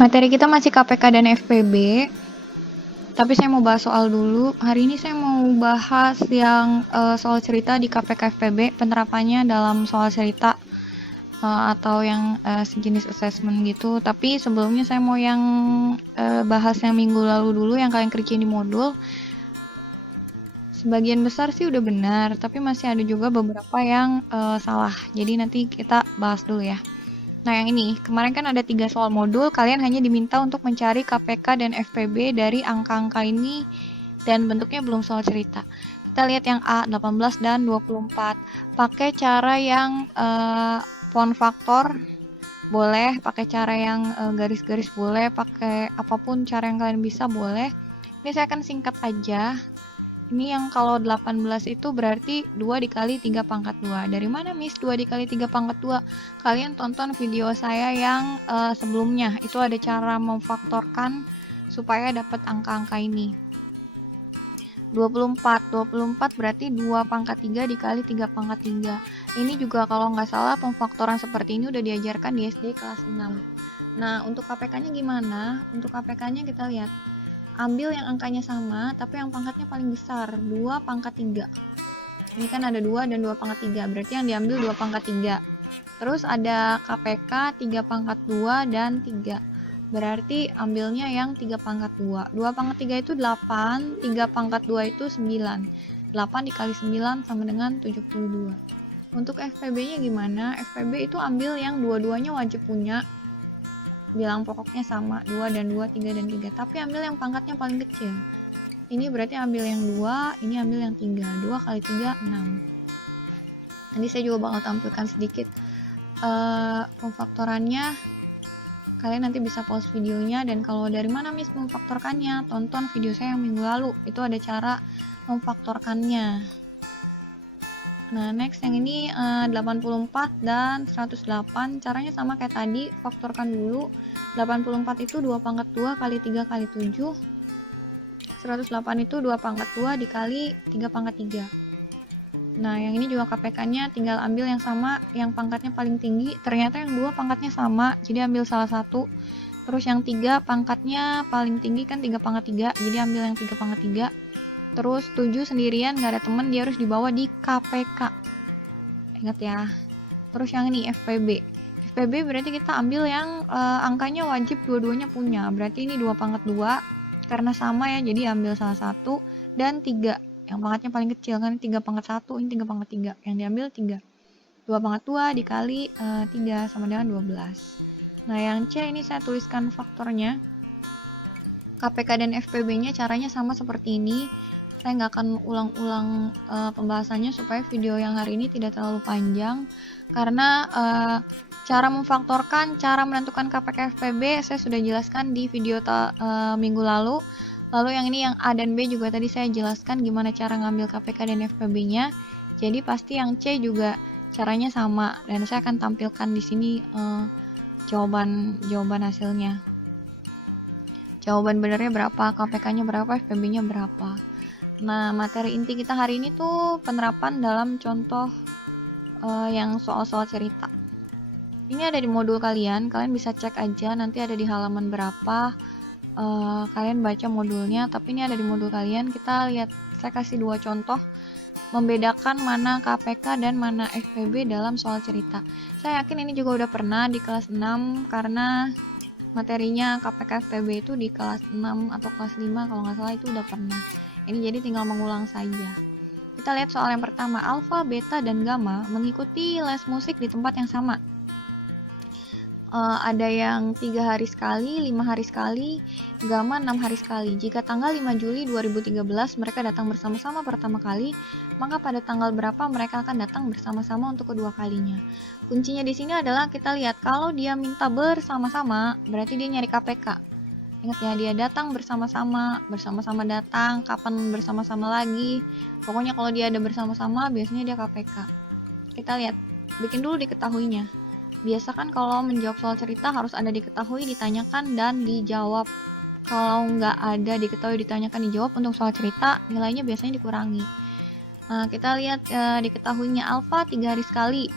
Materi kita masih KPK dan FPB, tapi saya mau bahas soal dulu. Hari ini saya mau bahas yang soal cerita di KPK FPB, penerapannya dalam soal cerita atau yang sejenis assessment gitu. Tapi sebelumnya saya mau yang bahas yang minggu lalu dulu, yang kalian kerjain di modul. Sebagian besar sih udah benar, tapi masih ada juga beberapa yang salah. Jadi nanti kita bahas dulu ya. Nah, yang ini, kemarin kan ada 3 soal modul, kalian hanya diminta untuk mencari KPK dan FPB dari angka-angka ini dan bentuknya belum soal cerita. Kita lihat yang A, 18 dan 24. Pakai cara yang font faktor boleh, pakai cara yang garis-garis boleh, pakai apapun cara yang kalian bisa boleh. Ini saya akan singkat aja. Ini yang kalau 18 itu berarti 2 dikali 3 pangkat 2. Dari mana Miss 2 dikali 3 pangkat 2? Kalian tonton video saya yang sebelumnya. Itu ada cara memfaktorkan supaya dapat angka-angka ini. 24 berarti 2 pangkat 3 dikali 3 pangkat 3. Ini juga kalau nggak salah pemfaktoran seperti ini udah diajarkan di SD kelas 6. Nah, untuk KPK-nya gimana? Untuk KPK-nya kita lihat. Ambil yang angkanya sama, tapi yang pangkatnya paling besar, 2 pangkat 3. Ini kan ada 2 dan 2 pangkat 3, berarti yang diambil 2 pangkat 3. Terus ada KPK 3 pangkat 2 dan 3. Berarti ambilnya yang 3 pangkat 2. 2 pangkat 3 itu 8, 3 pangkat 2 itu 9. 8 dikali 9 sama dengan 72. Untuk FPB-nya gimana? FPB itu ambil yang dua-duanya wajib punya. Bilang pokoknya sama, 2 dan 2, 3 dan 3, tapi ambil yang pangkatnya paling kecil. Ini berarti ambil yang 2, ini ambil yang 3. 2 kali 3, 6. Nanti saya juga bakal tampilkan sedikit pemfaktorannya. Kalian nanti bisa pause videonya, dan kalau dari mana Miss memfaktorkannya, tonton video saya yang minggu lalu. Itu ada cara memfaktorkannya. Nah, next yang ini 84 dan 108. Caranya sama kayak tadi, faktorkan dulu. 84 itu 2 pangkat 2 kali 3 kali 7. 108 itu 2 pangkat 2 dikali 3 pangkat 3. Nah, yang ini juga KPK-nya tinggal ambil yang sama, yang pangkatnya paling tinggi. Ternyata yang 2 pangkatnya sama, jadi ambil salah satu. Terus yang 3 pangkatnya paling tinggi kan 3 pangkat 3, jadi ambil yang 3 pangkat 3. Terus 7 sendirian, gak ada temen, dia harus dibawa di KPK. Ingat ya. Terus yang ini FPB. FPB berarti kita ambil yang angkanya wajib dua-duanya punya. Berarti ini 2 pangkat 2. Karena sama ya, jadi ambil salah satu. Dan 3. Yang pangkatnya paling kecil kan 3 pangkat 1, ini 3 pangkat 3. Yang diambil 3. 2 pangkat 2 dikali 3 sama dengan 12. Nah, yang C ini saya tuliskan faktornya. KPK dan FPB-nya caranya sama seperti ini. Saya nggak akan ulang-ulang pembahasannya supaya video yang hari ini tidak terlalu panjang, karena cara memfaktorkan, cara menentukan KPK FPB saya sudah jelaskan di video minggu lalu. Lalu yang ini yang A dan B juga tadi saya jelaskan gimana cara ngambil KPK dan FPB-nya. Jadi pasti yang C juga caranya sama, dan saya akan tampilkan di sini jawaban hasilnya. Jawaban benernya berapa, KPK-nya berapa, FPB-nya berapa. Nah, materi inti kita hari ini tuh penerapan dalam contoh yang soal-soal cerita. Ini ada di modul kalian bisa cek aja, nanti ada di halaman berapa. Kalian baca modulnya, tapi ini ada di modul kalian. Kita lihat, saya kasih 2 contoh membedakan mana KPK dan mana FPB dalam soal cerita. Saya yakin ini juga udah pernah di kelas 6, karena materinya KPK FPB itu di kelas 6 atau kelas 5 kalau nggak salah, itu udah pernah. Ini jadi tinggal mengulang saja. Kita lihat soal yang pertama. Alfa, beta, dan gamma mengikuti les musik di tempat yang sama. Ada yang 3 hari sekali, 5 hari sekali, gamma 6 hari sekali. Jika tanggal 5 Juli 2013 mereka datang bersama-sama pertama kali, maka pada tanggal berapa mereka akan datang bersama-sama untuk kedua kalinya. Kuncinya di sini adalah kita lihat, kalau dia minta bersama-sama, berarti dia nyari KPK. Ingat ya, dia datang bersama-sama datang, kapan bersama-sama lagi. Pokoknya kalau dia ada bersama-sama, biasanya dia KPK. Kita lihat, bikin dulu diketahuinya. Biasa kan kalau menjawab soal cerita harus ada diketahui, ditanyakan, dan dijawab. Kalau nggak ada diketahui, ditanyakan, dijawab untuk soal cerita, nilainya biasanya dikurangi. Nah, kita lihat diketahuinya. Alfa 3 hari sekali,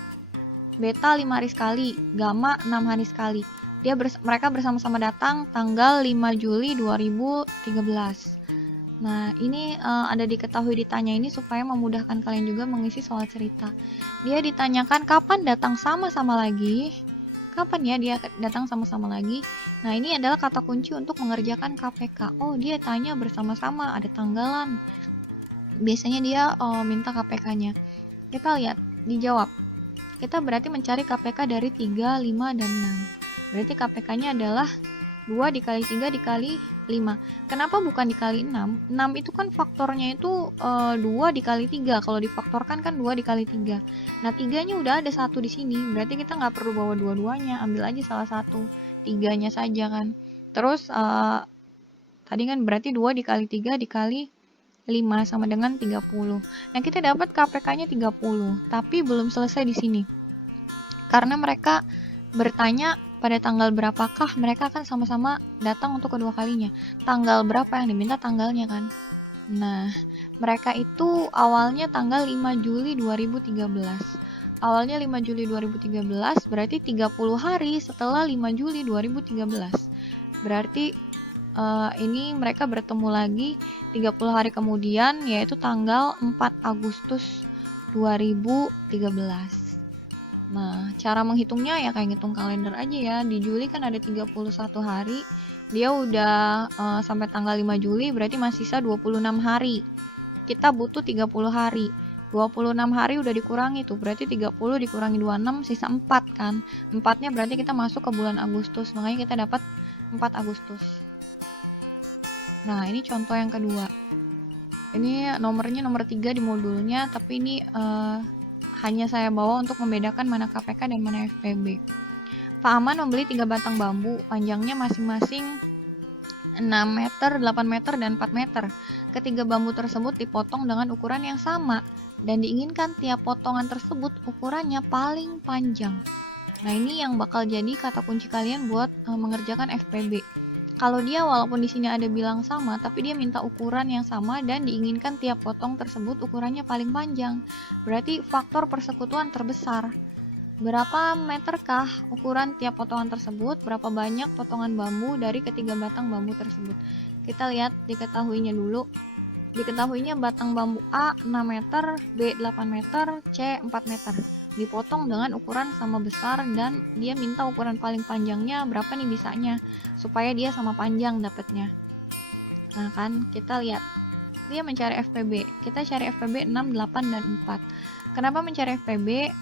beta 5 hari sekali, gamma 6 hari sekali. Mereka bersama-sama datang tanggal 5 Juli 2013. Nah, ini ada diketahui ditanya ini supaya memudahkan kalian juga mengisi soal cerita. Dia ditanyakan kapan datang sama-sama lagi. Kapan ya dia datang sama-sama lagi? Nah, ini adalah kata kunci untuk mengerjakan KPK. Oh, dia tanya bersama-sama, ada tanggalan. Biasanya dia minta KPK-nya. Kita lihat, dijawab. Kita berarti mencari KPK dari 3, 5, dan 6. Berarti KPK-nya adalah 2 dikali 3 dikali 5. Kenapa bukan dikali 6? 6 itu kan faktornya itu 2 dikali 3. Kalau difaktorkan kan 2 dikali 3. Nah, 3-nya udah ada 1 di sini. Berarti kita nggak perlu bawa dua-duanya. Ambil aja salah satu. 3-nya saja kan. Terus tadi kan berarti 2 dikali 3 dikali 5 sama dengan 30. Nah, kita dapat KPK-nya 30. Tapi belum selesai di sini. Karena mereka bertanya pada tanggal berapakah mereka akan sama-sama datang untuk kedua kalinya. Tanggal berapa yang diminta tanggalnya kan. Nah, mereka itu awalnya tanggal 5 Juli 2013. Awalnya 5 Juli 2013 berarti 30 hari setelah 5 Juli 2013. Berarti ini mereka bertemu lagi 30 hari kemudian, yaitu tanggal 4 Agustus 2013. Nah, cara menghitungnya ya kayak ngitung kalender aja ya. Di Juli kan ada 31 hari. Dia udah sampai tanggal 5 Juli, berarti masih sisa 26 hari. Kita butuh 30 hari. 26 hari udah dikurangi tuh, berarti 30 dikurangi 26, sisa 4 kan. 4-nya berarti kita masuk ke bulan Agustus, makanya kita dapat 4 Agustus. Nah, ini contoh yang kedua. Ini nomornya nomor 3 di modulnya, tapi ini hanya saya bawa untuk membedakan mana KPK dan mana FPB. Pak Aman membeli 3 batang bambu, panjangnya masing-masing 6 meter, 8 meter, dan 4 meter. Ketiga bambu tersebut dipotong dengan ukuran yang sama, dan diinginkan tiap potongan tersebut ukurannya paling panjang. Nah, ini yang bakal jadi kata kunci kalian buat mengerjakan FPB. Kalau dia walaupun di sini ada bilang sama, tapi dia minta ukuran yang sama dan diinginkan tiap potong tersebut ukurannya paling panjang. Berarti faktor persekutuan terbesar. Berapa meterkah ukuran tiap potongan tersebut? Berapa banyak potongan bambu dari ketiga batang bambu tersebut? Kita lihat diketahuinya dulu. Diketahuinya batang bambu A 6 meter, B 8 meter, C 4 meter. Dipotong dengan ukuran sama besar dan dia minta ukuran paling panjangnya berapa nih bisanya supaya dia sama panjang dapatnya. Nah kan kita lihat dia mencari FPB. Kita cari FPB 6, 8, dan 4. Kenapa mencari FPB?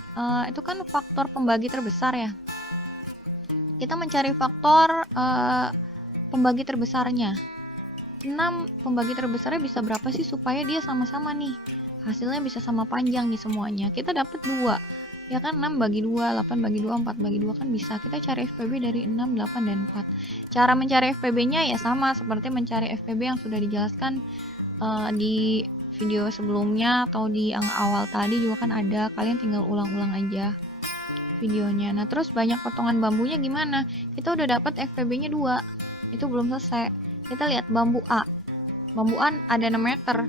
Itu kan faktor pembagi terbesar ya. Kita mencari faktor pembagi terbesarnya. 6 pembagi terbesarnya bisa berapa sih supaya dia sama-sama nih. Hasilnya bisa sama panjang nih semuanya. Kita dapat 2. Ya kan 6 bagi 2, 8 bagi 2, 4 bagi 2 kan bisa. Kita cari FPB dari 6, 8, dan 4. Cara mencari FPB-nya ya sama seperti mencari FPB yang sudah dijelaskan di video sebelumnya atau di yang awal tadi juga kan ada. Kalian tinggal ulang-ulang aja videonya. Nah, terus banyak potongan bambunya gimana? Kita udah dapat FPB-nya 2. Itu belum selesai. Kita lihat bambu A. Bambu A ada 6 meter.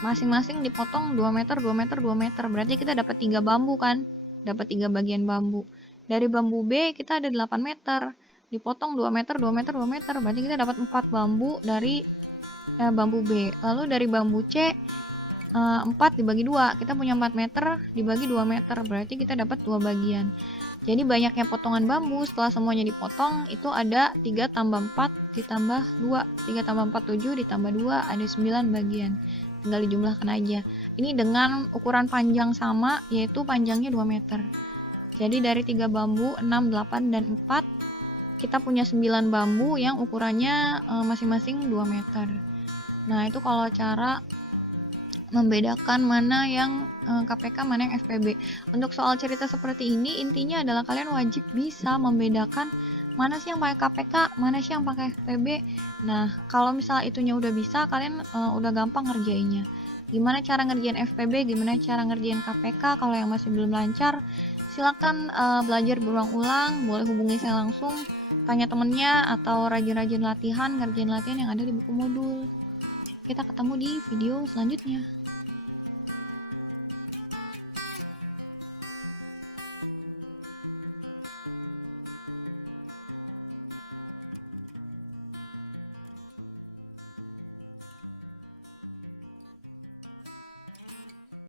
Masing-masing dipotong 2 meter, 2 meter, 2 meter. Berarti kita dapat 3 bambu kan? Dapat 3 bagian bambu. Dari bambu B kita ada 8 meter. Dipotong 2 meter, 2 meter, 2 meter. Berarti kita dapat 4 bambu dari bambu B. Lalu dari bambu C 4 dibagi 2. Kita punya 4 meter dibagi 2 meter. Berarti kita dapat 2 bagian. Jadi banyaknya potongan bambu setelah semuanya dipotong itu ada 3 tambah 4 ditambah 2. 3 tambah 4 7 ditambah 2 ada 9 bagian. Tinggal dijumlahkan aja. Ini dengan ukuran panjang sama, yaitu panjangnya 2 meter. Jadi dari 3 bambu 6, 8, dan 4 kita punya 9 bambu yang ukurannya masing-masing 2 meter. Nah, itu kalau cara membedakan mana yang KPK, mana yang FPB. Untuk soal cerita seperti ini, intinya adalah kalian wajib bisa membedakan mana sih yang pakai KPK, mana sih yang pakai FPB. Nah, kalau misalnya itunya udah bisa, kalian udah gampang ngerjainnya. Gimana cara ngerjain FPB, gimana cara ngerjain KPK. Kalau yang masih belum lancar, silakan belajar berulang-ulang, boleh hubungi saya langsung, tanya temennya, atau rajin-rajin latihan, ngerjain latihan yang ada di buku modul. Kita ketemu di video selanjutnya.